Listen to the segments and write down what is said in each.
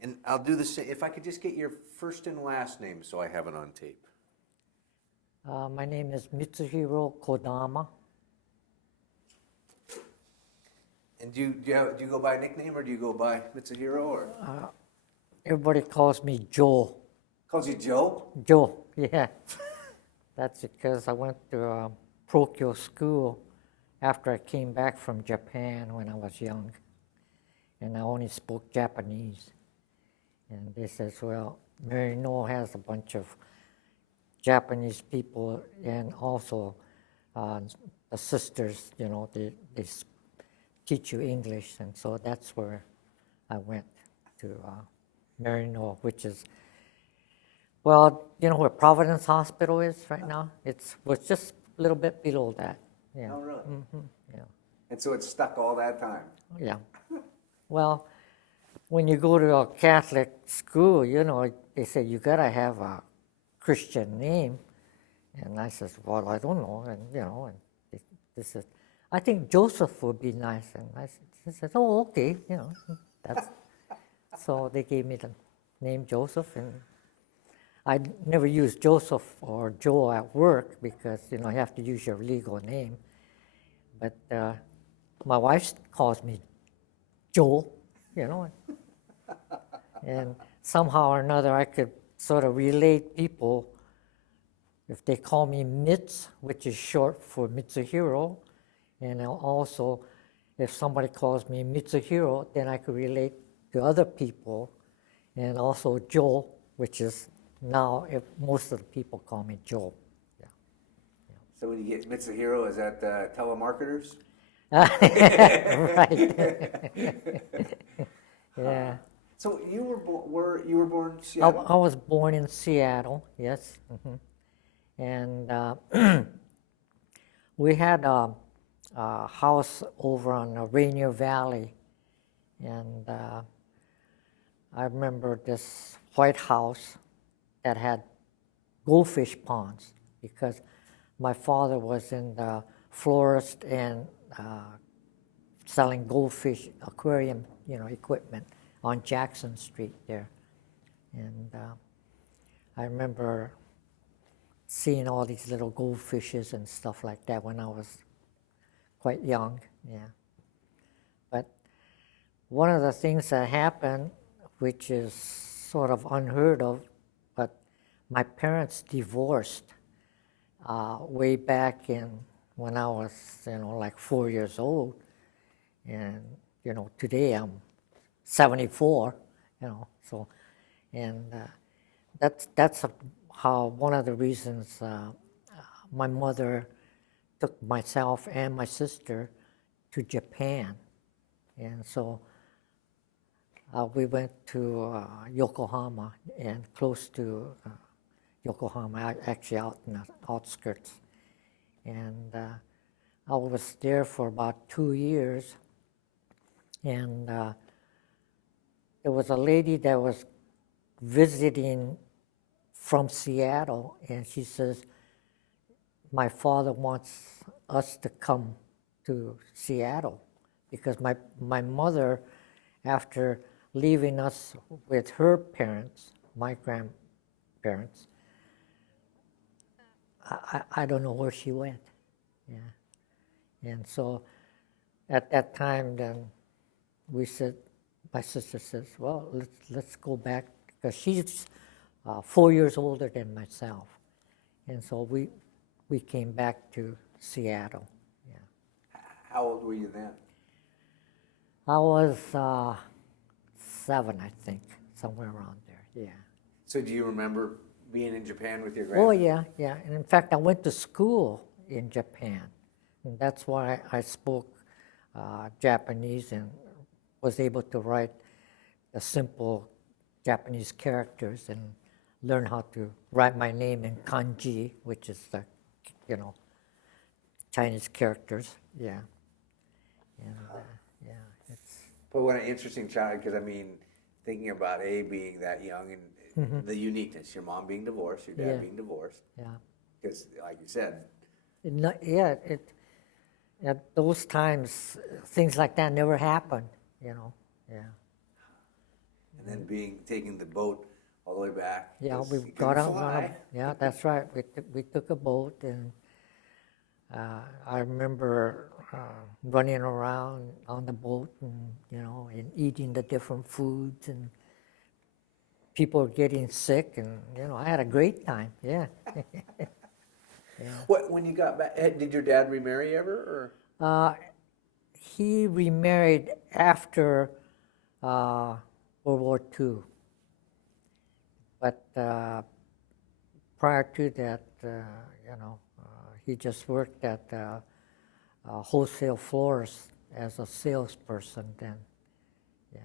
And I'll do the same. If I could just get your first and last name so I have it on tape. My name is Mitsuhiro Kodama. And do you go by a nickname or do you go by Mitsuhiro or? Everybody calls me Joe. Calls you Joe? Joe, yeah. That's because I went to Procure school after I came back from Japan when I was young. And I only spoke Japanese. And they says, well, Marino has a bunch of Japanese people and also the sisters, you know, they teach you English. And so that's where I went to Marino, which is, well, you know where Providence Hospital is right now? It was just a little bit below that. Yeah. Oh, really? Mm-hmm. Yeah. And so it's stuck all that time? Yeah. Well, when you go to a Catholic school, you know, they say you gotta have a Christian name. And I says, well, I don't know. And, you know, and they said, I think Joseph would be nice. And I said, oh, okay, you know. So they gave me the name Joseph. And I never used Joseph or Joe at work because, you know, you have to use your legal name. But my wife calls me Joe, you know. And somehow or another, I could sort of relate people. If they call me Mitz, which is short for Mitsuhiro, and also if somebody calls me Mitsuhiro, then I could relate to other people, and also Joe, which is now if most of the people call me Joe. Yeah. So when you get Mitsuhiro, is that telemarketers? Right. Yeah. So you were born in Seattle? I was born in Seattle, yes. Mm-hmm. And we had a house over on the Rainier Valley. And I remember this white house that had goldfish ponds because my father was in the florist and selling goldfish aquarium, you know, equipment on Jackson Street there. And I remember seeing all these little goldfishes and stuff like that when I was quite young, yeah. But one of the things that happened, which is sort of unheard of, but my parents divorced way back in when I was, you know, like 4 years old. And, you know, today I'm 74, you know, so, and that's how one of the reasons my mother took myself and my sister to Japan. And so we went to Yokohama, and close to Yokohama, actually out in the outskirts. And I was there for about 2 years. And there was a lady that was visiting from Seattle, and she says, my father wants us to come to Seattle because my mother, after leaving us with her parents, my grandparents, I don't know where she went. Yeah. And so at that time then we said, my sister says, well, let's go back because she's 4 years older than myself. And so we came back to Seattle. Yeah. How old were you then? I was 7, I think, somewhere around there, yeah. So do you remember being in Japan with your Oh, grandfather? yeah. And in fact, I went to school in Japan. And that's why I spoke Japanese and was able to write the simple Japanese characters and learn how to write my name in kanji, which is the, you know, Chinese characters. Yeah. And yeah, it's. But what an interesting child, because I mean, thinking about being that young and the uniqueness, your mom being divorced, your dad being divorced. Yeah. Because, like you said. At those times, things like that never happened, you know. Yeah. And then taking the boat all the way back. Yeah, we You got couldn't on fly. yeah, that's right. We took a boat, and I remember running around on the boat, and and eating the different foods, and people were getting sick, and I had a great time. Yeah. Yeah. When you got back, did your dad remarry ever, or? He remarried after World War II, but prior to that, he just worked at wholesale floors as a salesperson then. Yeah.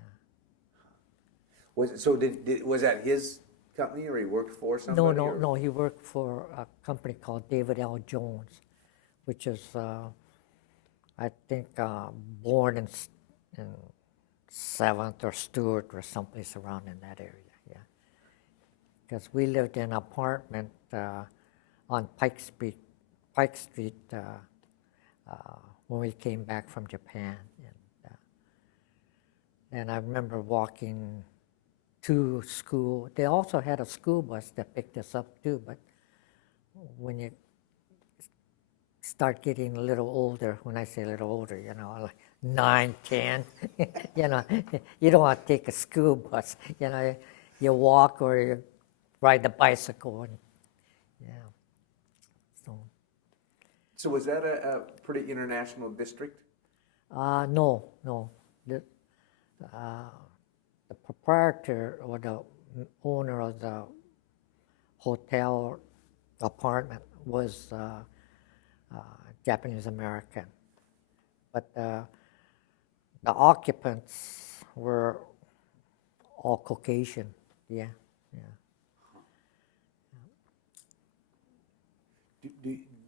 Was that his company, or he worked for somebody? No. He worked for a company called David L. Jones, which is, I think, born in 7th or Stewart or someplace around in that area. Yeah, because we lived in an apartment on Pike Street, when we came back from Japan, and I remember walking to school. They also had a school bus that picked us up too, but when you start getting a little older, when I say a little older, like 9, 10, you don't want to take a school bus. You walk or you ride the bicycle, and So was that a pretty international district? No. The proprietor or the owner of the hotel apartment was Japanese American, but the occupants were all Caucasian. Yeah.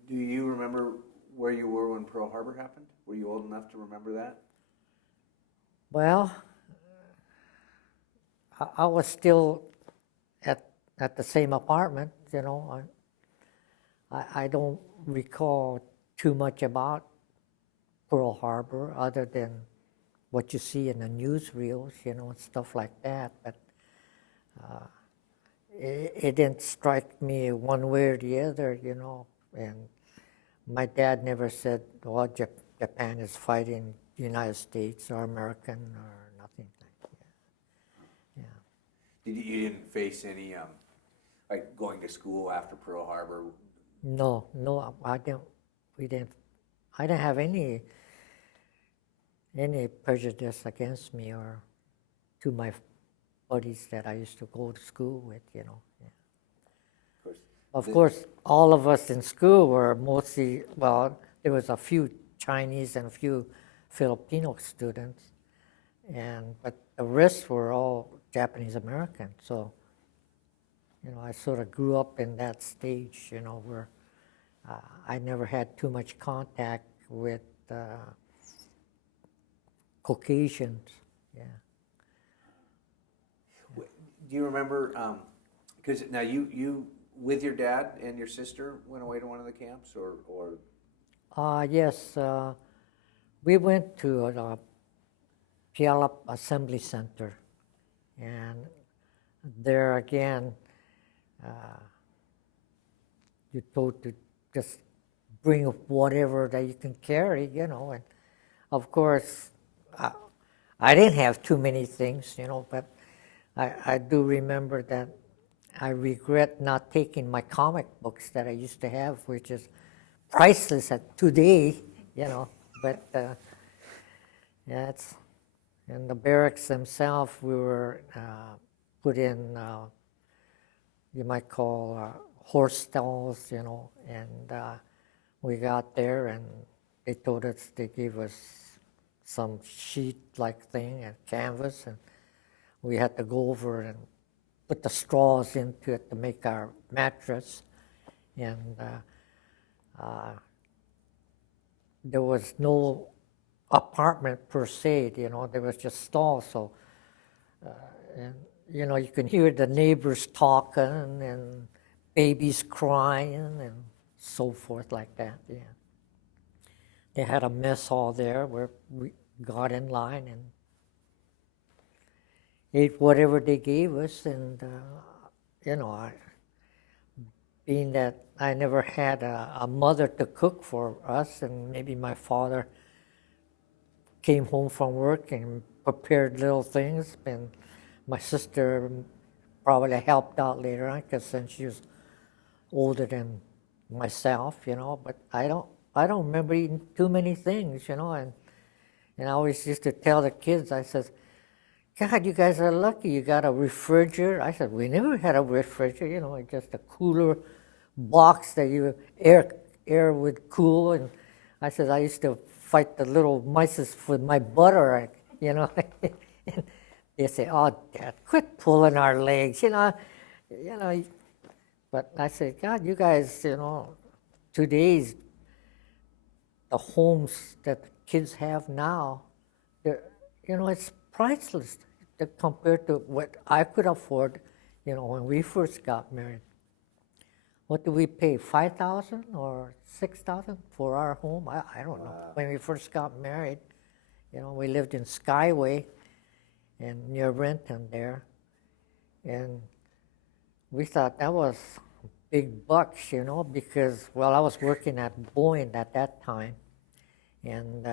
Do you remember where you were when Pearl Harbor happened? Were you old enough to remember that? Well, I was still at the same apartment. I don't recall too much about Pearl Harbor other than what you see in the newsreels, and stuff like that. But it didn't strike me one way or the other, And my dad never said, well, Japan is fighting the United States or American or nothing like that. Yeah. You didn't face any, like going to school after Pearl Harbor? No, I didn't. I didn't have any prejudice against me or to my buddies that I used to go to school with. Yeah. Of course, all of us in school were mostly, well, there was a few Chinese and a few Filipino students, but the rest were all Japanese American. So, I sort of grew up in that stage, where I never had too much contact with Caucasians. Yeah. Do you remember? Because now you with your dad and your sister went away to one of the camps, or? Yes, we went to the Puyallup Assembly Center, and there again, you're told to just bring whatever that you can carry, and of course, I didn't have too many things, but I do remember that I regret not taking my comic books that I used to have, which is priceless at today, but yeah, it's in the barracks themselves. We were put in, you might call horse stalls, and we got there, and they told us, they gave us some sheet-like thing and canvas, and we had to go over and put the straws into it to make our mattress, and there was no apartment per se, there was just stalls. So, and you can hear the neighbors talking and babies crying and so forth like that. Yeah, they had a mess hall there where we got in line, and ate whatever they gave us, and being that I never had a mother to cook for us, and maybe my father came home from work and prepared little things, and my sister probably helped out later on, because since she was older than myself, but I don't remember eating too many things, and I always used to tell the kids, I said, God, you guys are lucky you got a refrigerator. I said, we never had a refrigerator, just a cooler box that air would cool. And I said, I used to fight the little mice with my butter, and they say, oh, Dad, quit pulling our legs, But I said, God, you guys, today's the homes that the kids have now, it's priceless compared to what I could afford, when we first got married. What do we pay, $5,000 or $6,000 for our home? I don't know. When we first got married, we lived in Skyway and near Renton there, and we thought that was big bucks, because, I was working at Boeing at that time, and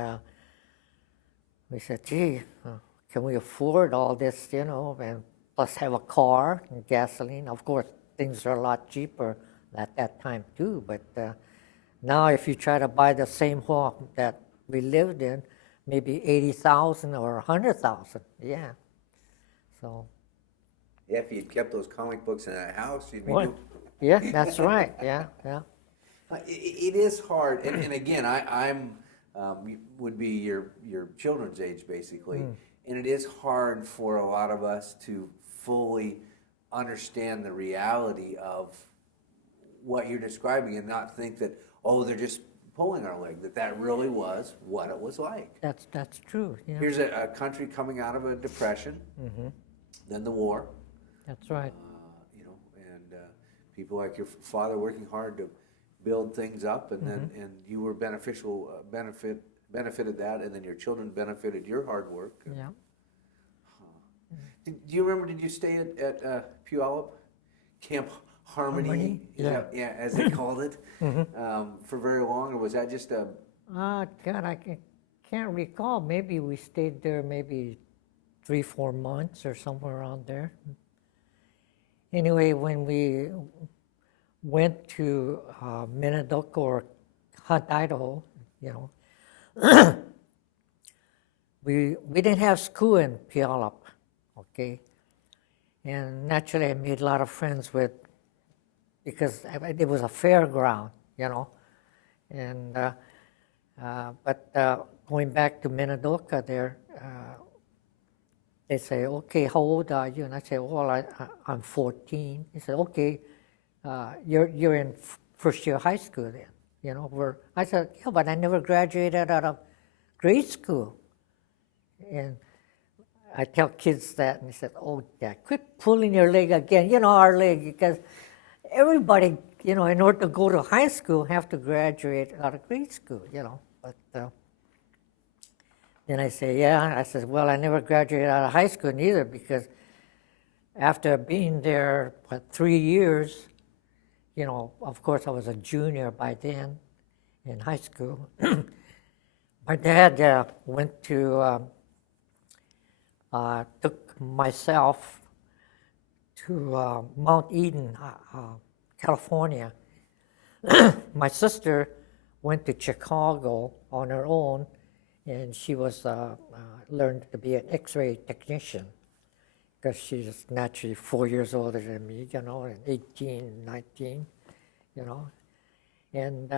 we said, gee, can we afford all this, and plus have a car and gasoline? Of course, things are a lot cheaper at that time too, but now if you try to buy the same home that we lived in, maybe $80,000 or $100,000, yeah. So. Yeah, if you'd kept those comic books in that house, you'd be doing. Yeah, that's right. Yeah. It is hard, and again, I'm would be your children's age basically, and it is hard for a lot of us to fully understand the reality of what you're describing and not think that, oh, they're just pulling our leg, that really was what it was like. That's true. Yeah. Here's a country coming out of a depression, then the war. That's right. And people like your father working hard to build things up, and then you were benefited that, and then your children benefited your hard work. Yeah. Do you remember? Did you stay at Puyallup, Camp Harmony? Yeah. Yeah, as they called it, for very long, or was that just a? God, I can't recall. Maybe we stayed there maybe 3-4 months or somewhere around there. Anyway, when we went to Minidoka or Hunt, Idaho, we didn't have school in Puyallup, okay? And naturally I made a lot of friends because it was a fairground, And, but going back to Minidoka there, they say, okay, how old are you? And I say, well, I'm 14. He said, okay, you're in first year high school then. I said, yeah, but I never graduated out of grade school. And I tell kids that, and they said, oh, Dad, quit pulling your leg again, our leg, because everybody, in order to go to high school, have to graduate out of grade school, But then I say, yeah. I said, well, I never graduated out of high school neither, because after being there for 3 years, of course I was a junior by then in high school. My dad went to, took myself to Mount Eden, California. My sister went to Chicago on her own, and she was learned to be an X-ray technician, because she's naturally 4 years older than me, and 18, 19, And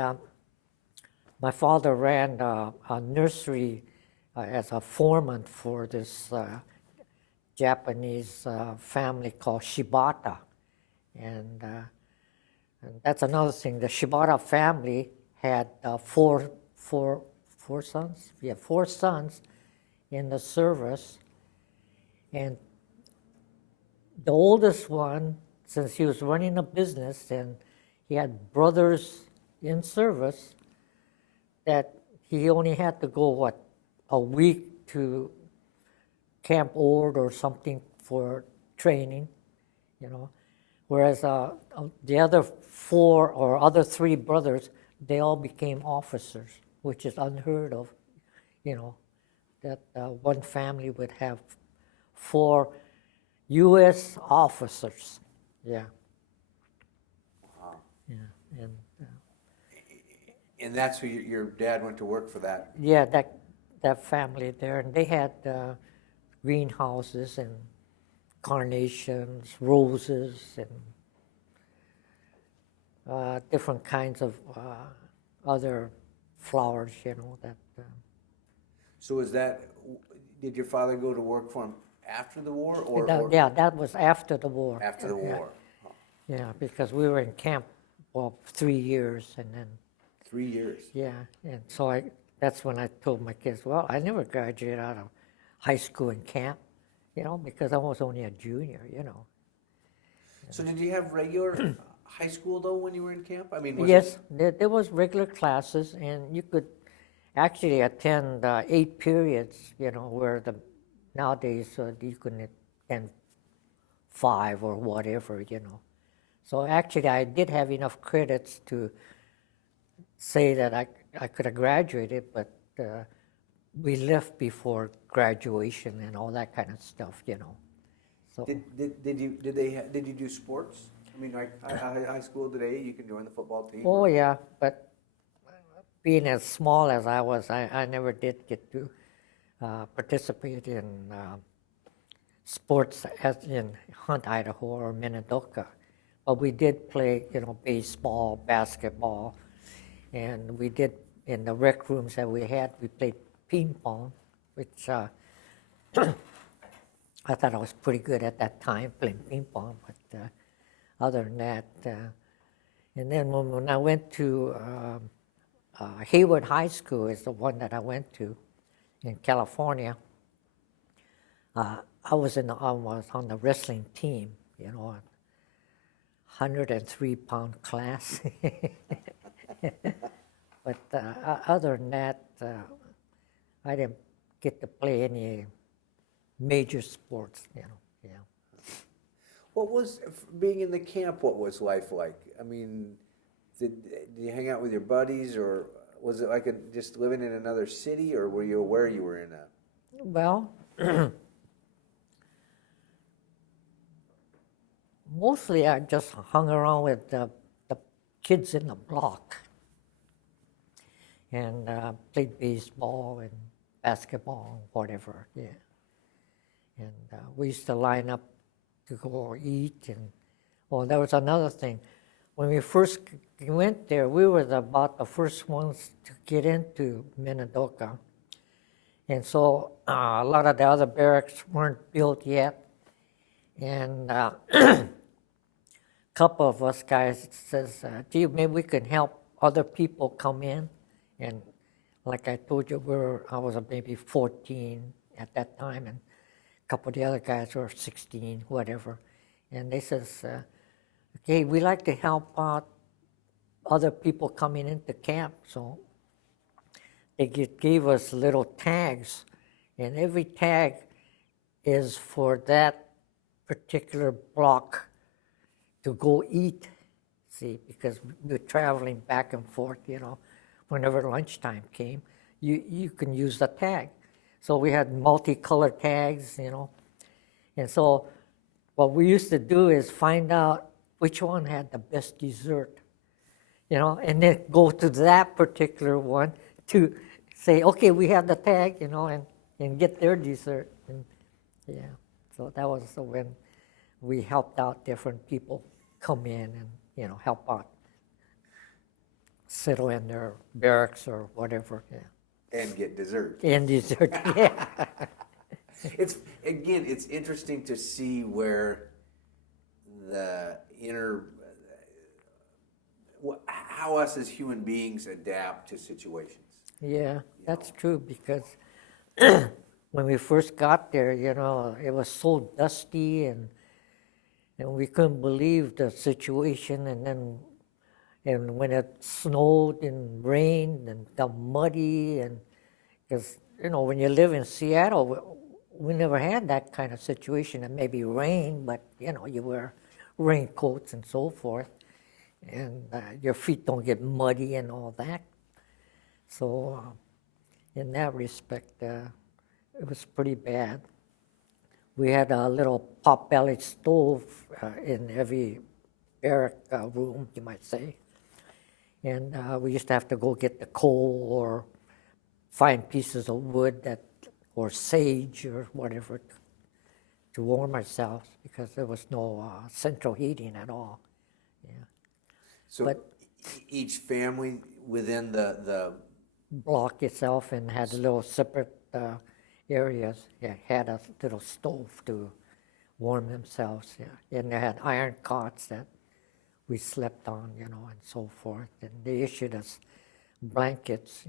my father ran a nursery as a foreman for this Japanese family called Shibata. And that's another thing. The Shibata family had four sons? Yeah, 4 sons in the service. And the oldest one, since he was running a business and he had brothers in service, that he only had to go, a week to Camp Ord or something for training, you know. Whereas the other 4 or other 3 brothers, they all became officers, which is unheard of, you know, that one family would have 4 U.S. officers. Yeah. Wow. Yeah, And that's who your dad went to work for that? yeah, that family there, and they had greenhouses and carnations, roses, and different kinds of other flowers, you know, that. So did your father go to work for him after the war? Yeah, that was after the war. After the war. Huh. Yeah, because we were in camp, 3 years, and then. 3 years. Yeah, and so that's when I told my kids, well, I never graduated out of high school and camp, you know, because I was only a junior, you know. So did you have regular high school, though, when you were in camp? I mean, Yes, there was regular classes, and you could actually attend 8 periods, you know, where nowadays you can attend 5 or whatever, you know. So actually I did have enough credits to say that I could have graduated, but we left before graduation and all that kind of stuff, you know. So did you do sports? I mean, like high school today, you can join the football team. Oh yeah, but being as small as I was, I never did get to participate in sports as in Hunt, Idaho, or Minidoka. But we did play, you know, baseball, basketball, and we did, in the rec rooms that we had, we played ping pong, which I thought I was pretty good at that time, playing ping pong, but other than that, and then when I went to Hayward High School is the one that I went to in California, I was on the wrestling team, you know, 103-pound class. But other than that, I didn't get to play any major sports, you know. Yeah. What was being in the camp? What was life like? I mean, did you hang out with your buddies, or was it like just living in another city, or were you aware you were in a? Well, mostly I just hung around with the kids in the block and played baseball and basketball, whatever, yeah. And we used to line up to go eat. And there was another thing. When we first went there, we were about the first ones to get into Minidoka. And so a lot of the other barracks weren't built yet. And a couple of us guys says, gee, maybe we can help other people come in. And like I told you, I was maybe 14 at that time, and a couple of the other guys were 16, whatever. And they says, okay, we like to help out other people coming into camp. So they gave us little tags, and every tag is for that particular block to go eat, see, because we're traveling back and forth, you know. Whenever lunchtime came, you can use the tag. So we had multicolored tags, you know. And so what we used to do is find out which one had the best dessert, you know, and then go to that particular one to say, okay, we have the tag, you know, and get their dessert. And yeah, so that was when we helped out different people come in and, you know, help out, settle in their barracks or whatever, yeah. And get dessert. And dessert, yeah. It's interesting to see where the how us as human beings adapt to situations. Yeah, that's true, because when we first got there, you know, it was so dusty and we couldn't believe the situation, and when it snowed and rained and got muddy, and because, you know, when you live in Seattle, we never had that kind of situation. And maybe rain, but you wear raincoats and so forth, and your feet don't get muddy and all that. So in that respect, it was pretty bad. We had a little pot-bellied stove in every barrack room, you might say. And we used to have to go get the coal or find pieces of wood or sage or whatever to warm ourselves, because there was no central heating at all. Yeah. So each family within the block itself and had little separate areas. Had a little stove to warm themselves. Yeah. And they had iron cots that we slept on, and so forth. And they issued us blankets,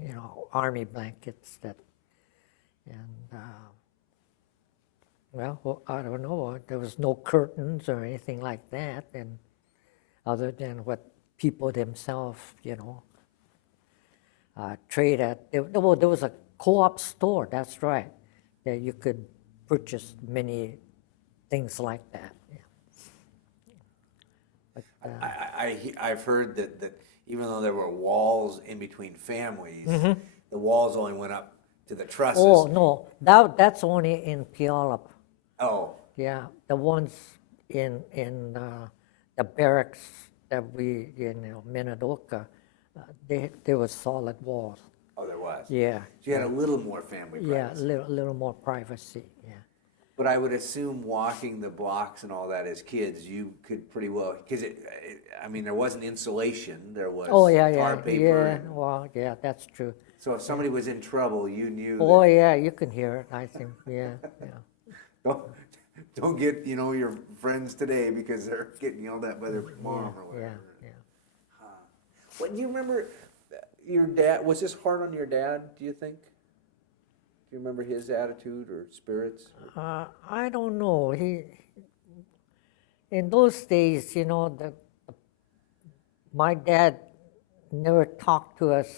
army blankets well, I don't know. There was no curtains or anything like that, and other than what people themselves, trade at. There was a co-op store, that's right, that you could purchase many things like that. Yeah. But, I've heard that even though there were walls in between families, mm-hmm. the walls only went up to the trusses. Oh, no, that's only in Puyallup. Oh. Yeah, the ones in the barracks that we, Minidoka, there was solid walls. Oh, there was? Yeah. So you had a little more family privacy. Yeah, little more privacy, yeah. But I would assume walking the blocks and all that as kids, you could pretty well, because there wasn't insulation, there was tar paper. Yeah, well, yeah, that's true. So if somebody was in trouble, you knew. Oh, yeah, you can hear it, I think, yeah. Don't get, your friends today because they're getting yelled at by their mom or whatever. Yeah. What do you remember? Your dad, was this hard on your dad, do you think? Do you remember his attitude or spirits? I don't know. In those days, my dad never talked to us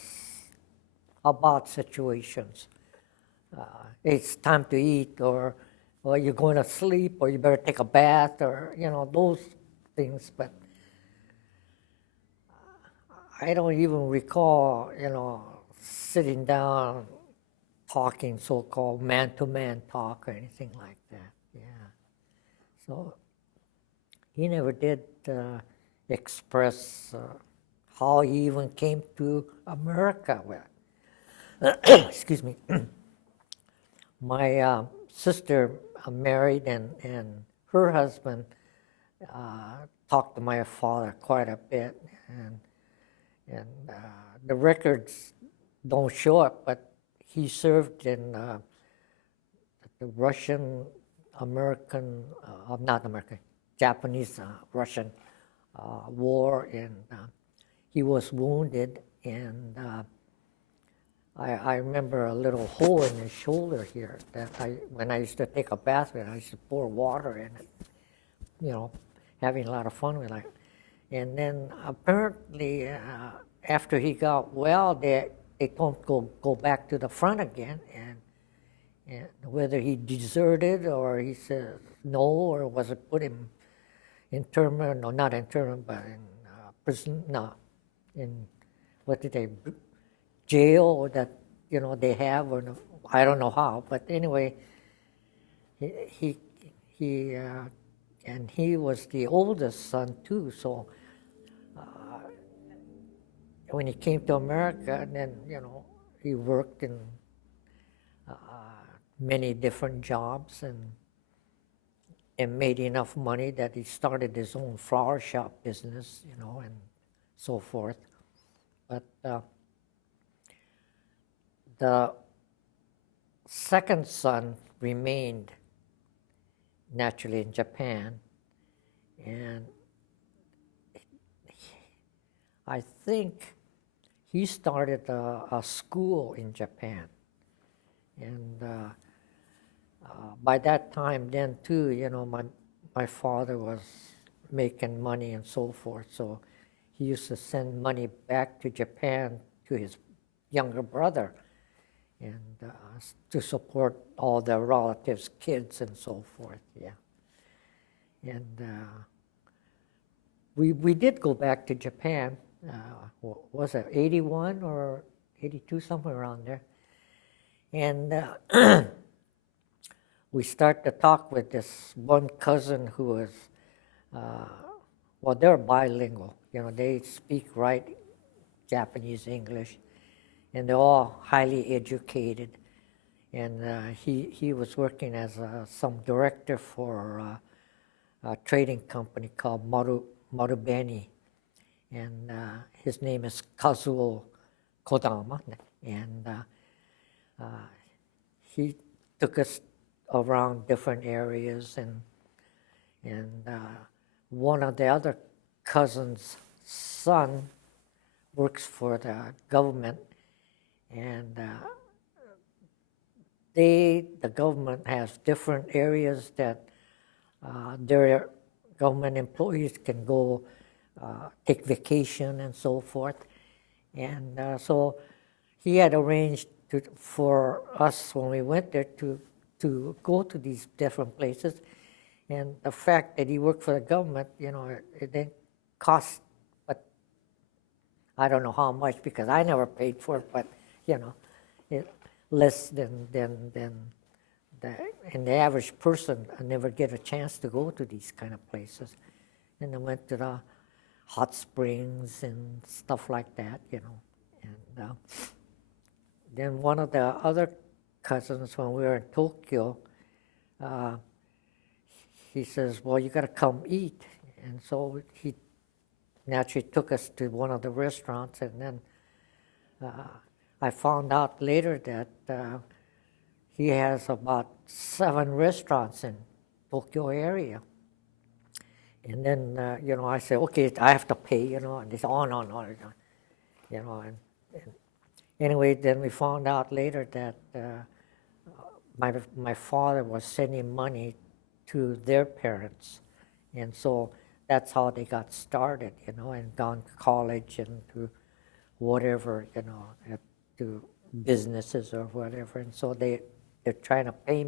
about situations. It's time to eat, or you're going to sleep, or you better take a bath, or, those things. But I don't even recall, sitting down talking, so-called man-to-man talk or anything like that. Yeah. So he never did express how he even came to America. Excuse me. My sister married, and her husband talked to my father quite a bit, and the records don't show it, but he served in the Japanese-Russian war, and he was wounded, and I remember a little hole in his shoulder here that when I used to take a bath with it, I used to pour water in it, having a lot of fun with it. And then apparently after he got well, they told him to go back to the front again, and whether he deserted or he said no, or was it put him internment, no, not internment, but in prison, no, in, what did they, jail that, they have, or no, I don't know how, but anyway, he and he was the oldest son too, so when he came to America, and then, he worked in many different jobs and made enough money that he started his own flower shop business, and so forth. But the second son remained naturally in Japan, and I think he started a school in Japan, and by that time then too, my father was making money and so forth, so he used to send money back to Japan to his younger brother, and to support all their relatives, kids, and so forth. Yeah, and we did go back to Japan. What was it, 81 or 82, somewhere around there, and we start to talk with this one cousin who was, well, they're bilingual. You know, they speak right Japanese, English, and they're all highly educated. And he was working as some director for a trading company called Marubeni, and his name is Kazuo Kodama, and he took us around different areas, and one of the other cousins' son works for the government, and the government has different areas that their government employees can go take vacation and so forth. And so he had arranged for us when we went there to go to these different places. And the fact that he worked for the government, you know, it didn't cost, but I don't know how much because I never paid for it, but, you know, less than the average person never get a chance to go to these kind of places. And I went to the hot springs and stuff like that, you know. And then one of the other cousins, when we were in Tokyo, he says, well, you got to come eat. And so he naturally took us to one of the restaurants, and then I found out later that he has about 7 restaurants in Tokyo area. And then, you know, I said, okay, I have to pay, you know, and they said, oh, no, you know, and anyway, then we found out later that my father was sending money to their parents, and so that's how they got started, you know, and gone to college and to whatever, you know, to businesses or whatever, and so they're trying to pay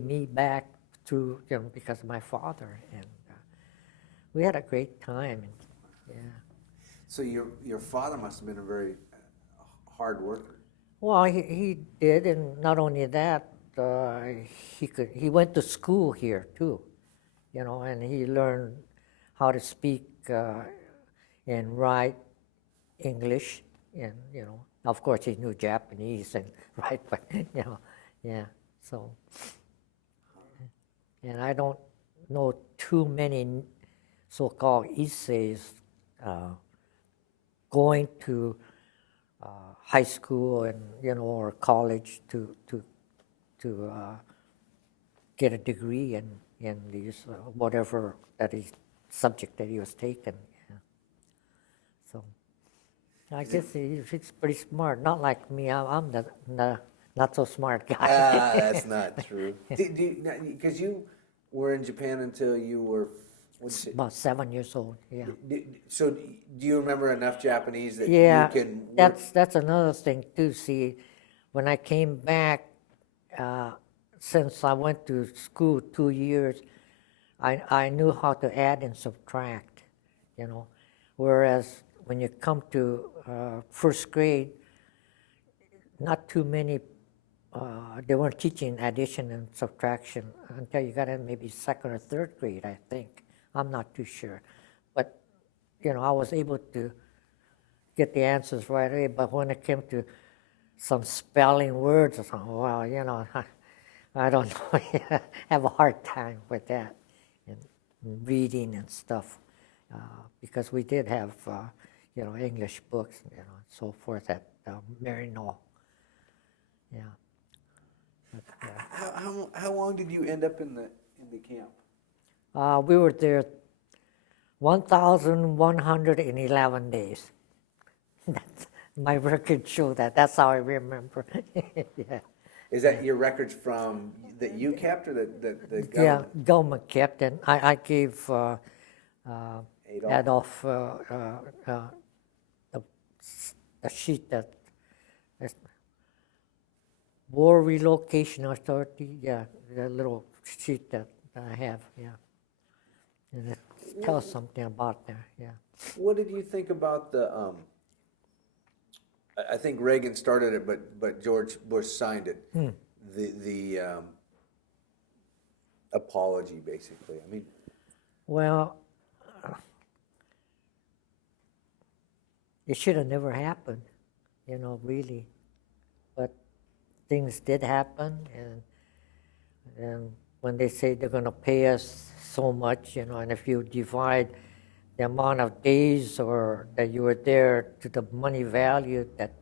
me back through, you know, because of my father, and we had a great time, and, yeah. So your father must have been a very hard worker. Well, he did, and not only that, he went to school here too, you know, and he learned how to speak and write English, and, you know, of course he knew Japanese and right, but, you know, yeah, so, and I don't know too many so-called essays going to high school and, you know, or college to get a degree in these whatever that is subject that he was taking. Yeah. So I guess he's pretty smart. Not like me. I'm the not so smart guy. That's not true. Because you were in Japan until you were about 7 years old. Yeah. So do you remember enough Japanese that yeah, you can? That's another thing too. See, when I came back, since I went to school 2 years, I knew how to add and subtract, you know. Whereas when you come to first grade, not too many. They weren't teaching addition and subtraction until you got in maybe 2nd or 3rd grade, I think. I'm not too sure. But, you know, I was able to get the answers right away. But when it came to some spelling words or something, well, you know, I don't know. I have a hard time with that and reading and stuff because we did have, you know, English books, you know, and so forth at Marino. Yeah. But, how long did you end up in the camp? we were there 1,111 days. That's, my records show that. That's how I remember. Yeah. Is that your records from that you kept or the government? Yeah, government kept, and I gave Adolf the sheet that War Relocation Authority, yeah, the little sheet that I have, yeah. And it tells something about there, yeah. What did you think about the? I think Reagan started it, but George Bush signed it. The apology, basically. I mean, Well, it should have never happened, really. But things did happen, and when they say they're going to pay us so much, and if you divide the amount of days or that you were there to the money value that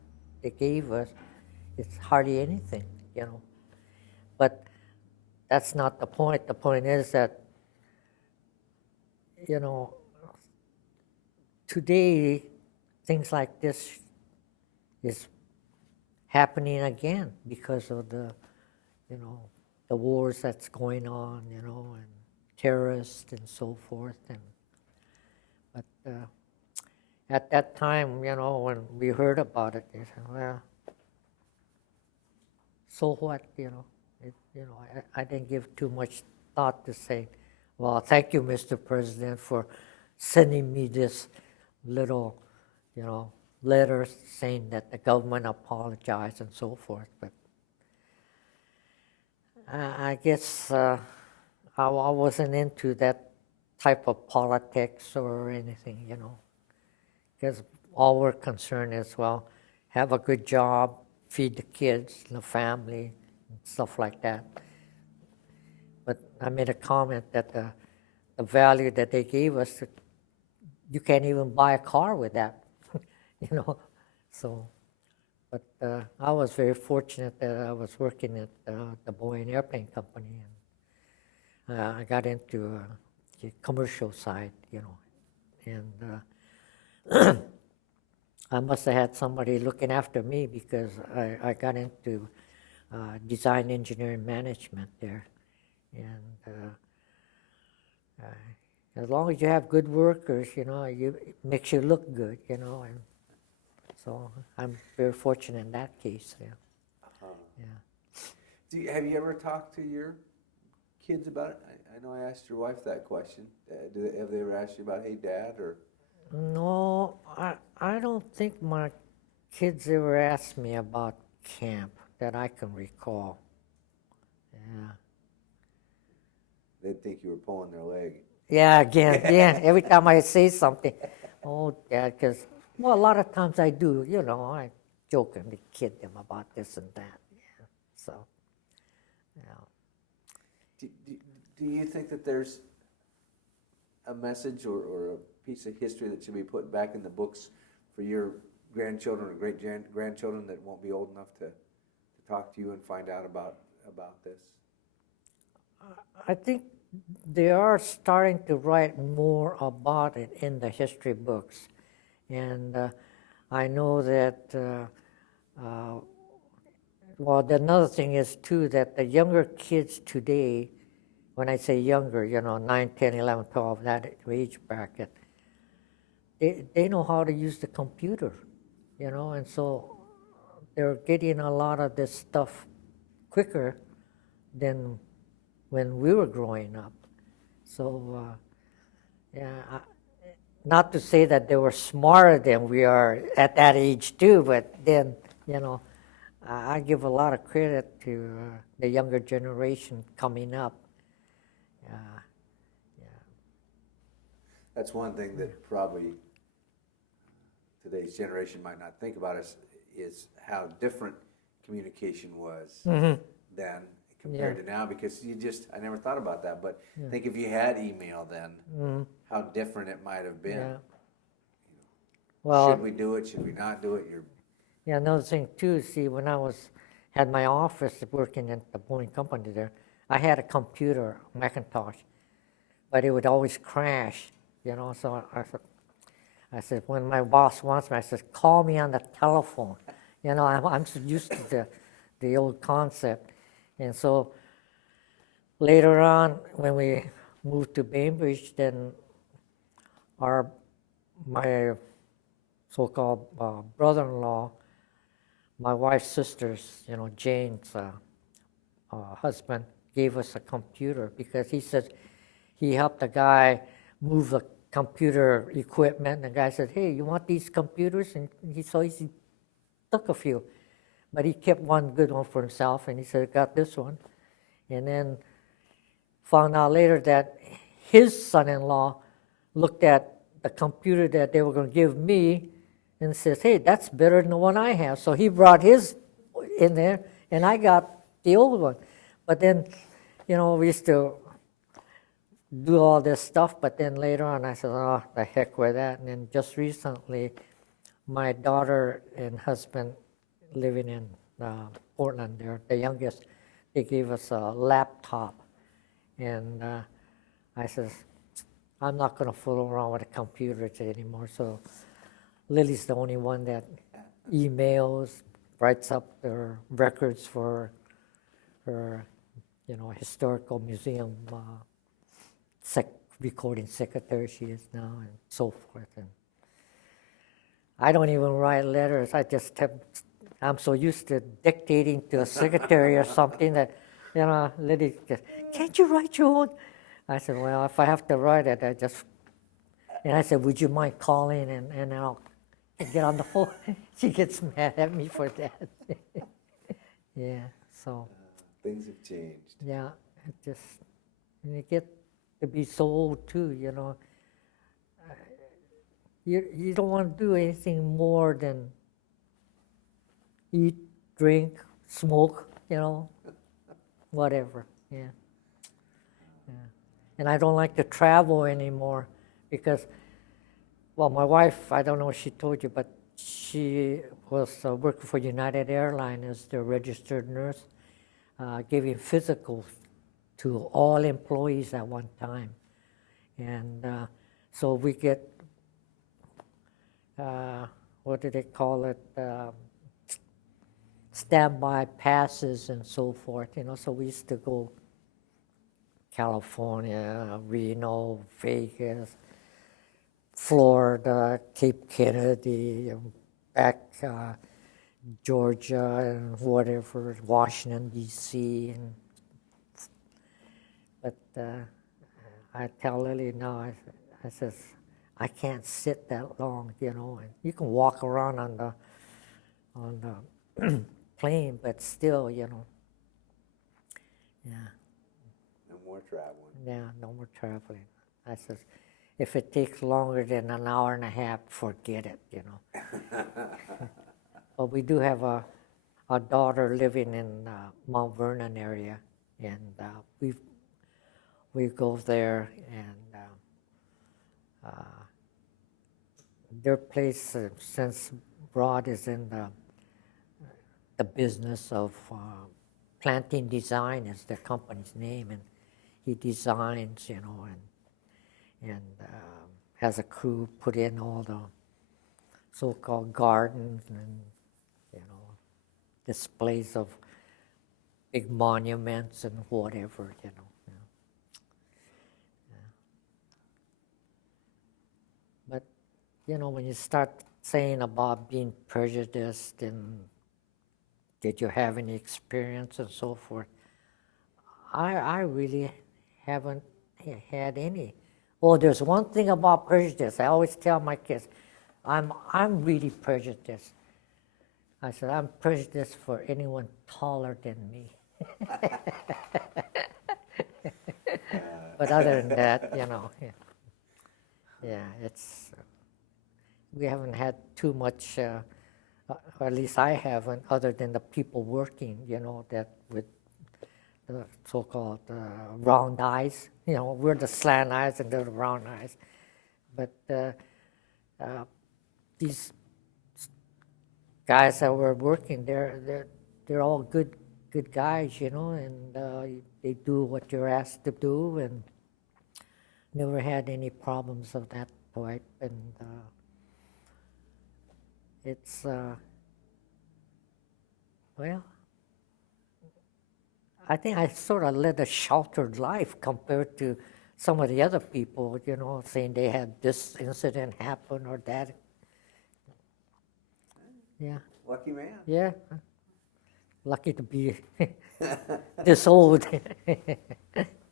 they gave us, it's hardly anything, But that's not the point. The point is that, today things like this is happening again because of the wars that's going on, and terrorists and so forth. But at that time, when we heard about it, they said, well, so what, I didn't give too much thought to say, well, thank you, Mr. President, for sending me this little, letter saying that the government apologized and so forth. But I guess I wasn't into that type of politics or anything, because all we're concerned is, well, have a good job, feed the kids, the family, and stuff like that. But I made a comment that the value that they gave us, you can't even buy a car with that, So, but I was very fortunate that I was working at the Boeing Airplane Company, and I got into the commercial side, and I must have had somebody looking after me because I got into design, engineering, management there, and as long as you have good workers, it makes you look good, and so I'm very fortunate in that case. Yeah. Yeah. Have you ever talked to your kids about it? I know I asked your wife that question. Have they ever asked you about, hey, Dad, or? No, I don't think my kids ever asked me about camp that I can recall. Yeah. They'd think you were pulling their leg. Yeah, again, yeah. Every time I say something, oh, Dad, because, well, a lot of times I do, I jokingly kid them about this and that. Yeah. So, yeah. Do you think that there's a message or a piece of history that should be put back in the books for your grandchildren or great-grandchildren that won't be old enough to talk to you and find out about this? I think they are starting to write more about it in the history books. And I know that, well, another thing is, too, that the younger kids today, when I say younger, 9, 10, 11, 12, that age bracket, they know how to use the computer, and so they're getting a lot of this stuff quicker than when we were growing up. So, yeah, not to say that they were smarter than we are at that age too, but then, I give a lot of credit to the younger generation coming up. Yeah. That's one thing that probably today's generation might not think about is how different communication was then compared to now, because I never thought about that, but think if you had email then, how different it might have been. Yeah. Well, should we do it? Should we not do it? Yeah, another thing too, see, when I had my office working at the Boeing company there, I had a computer, Macintosh, but it would always crash, so I said, when my boss wants me, I said, call me on the telephone. I'm so used to the old concept. And so later on, when we moved to Bainbridge, then my so-called brother-in-law my wife's sister's, Jane's husband gave us a computer because he said he helped a guy move the computer equipment. And the guy said, "Hey, you want these computers?" And he took a few, but he kept one good one for himself. And he said, "Got this one," and then found out later that his son-in-law looked at the computer that they were going to give me and says, "Hey, that's better than the one I have." So he brought his in there, and I got the old one. But then, we used to do all this stuff, but then later on I said, "Oh, the heck with that." And then just recently, my daughter and husband living in Portland, they're the youngest, they gave us a laptop. And I says, "I'm not going to fool around with a computer anymore." So Lily's the only one that emails, writes up their records for her, historical museum recording secretary she is now, and so forth. And I don't even write letters. I'm so used to dictating to a secretary or something that, Lily goes, "Can't you write your own?" I said, "Well, if I have to write it, and I said, "Would you mind calling and I'll get on the phone?" She gets mad at me for that. Yeah, so. Things have changed. Yeah, and you get to be so old too, you don't want to do anything more than eat, drink, smoke, whatever, yeah. And I don't like to travel anymore because, well, my wife, I don't know if she told you, but she was working for United Airlines as the registered nurse, giving physicals to all employees at one time. And so we get, what do they call it, standby passes and so forth, so we used to go California, Reno, Vegas, Florida, Cape Kennedy, back Georgia and whatever, Washington, D.C. But I tell Lily now, I says, I can't sit that long, and you can walk around on the plane, but still, yeah. No more traveling. Yeah, no more traveling. I says, if it takes longer than an hour and a half, forget it, But we do have a daughter living in Mount Vernon area, and we go there, and their place, since Rod is in the business of planting design is the company's name, and he designs, and has a crew put in all the so-called gardens and displays of big monuments and whatever, Yeah. But when you start saying about being prejudiced and did you have any experience and so forth, I really haven't had any. Oh, there's one thing about prejudice. I always tell my kids, I'm really prejudiced. I said, I'm prejudiced for anyone taller than me. But other than that, it's we haven't had too much, or at least I haven't, other than the people working, that with the so-called round eyes. We're the slant eyes and they're the round eyes. But these guys that were working, they're all good guys, and they do what you're asked to do, and never had any problems of that type. And it's well, I think I sort of led a sheltered life compared to some of the other people, saying they had this incident happen or that. Yeah. Lucky man. Yeah. Lucky to be this old.